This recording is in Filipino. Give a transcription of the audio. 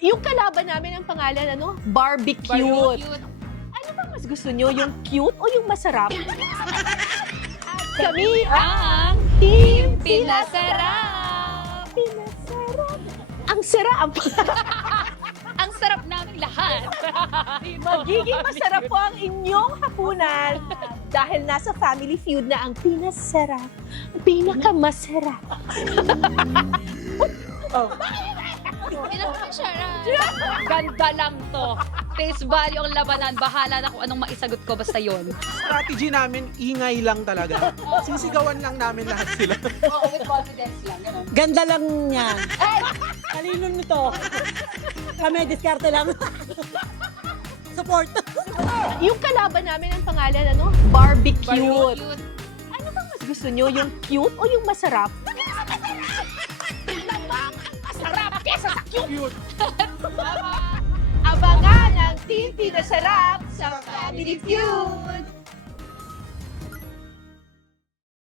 Yung kalaban namin ang pangalan, ano? Barbecue. Cute. Ano ba mas gusto nyo? Yung cute o yung masarap? Kami Ang Team Pinasarap! Pinasarap. Ang sarap. Ang sarap namin lahat. Magiging masarap po ang inyong hapunan dahil nasa Family Feud na ang pinasarap, pinakamasarap. Pinasarap. Ganda lang to. Face value ang labanan. Bahala na kung anong maisagot ko. Basta yun. Strategy namin, ingay lang talaga. Sisigawan lang namin lahat sila. Oo, with confidence lang. Ganun. Ganda lang niya. Talino nito. Kami, diskarte lang. Support. Yung kalaban namin ang pangalan, ano? Barbecue. Cute. Ano bang mas gusto nyo? Yung cute o yung masarap? Sarap kesa sa cute. Abangan ang Team Pinasarap sa Family Feud.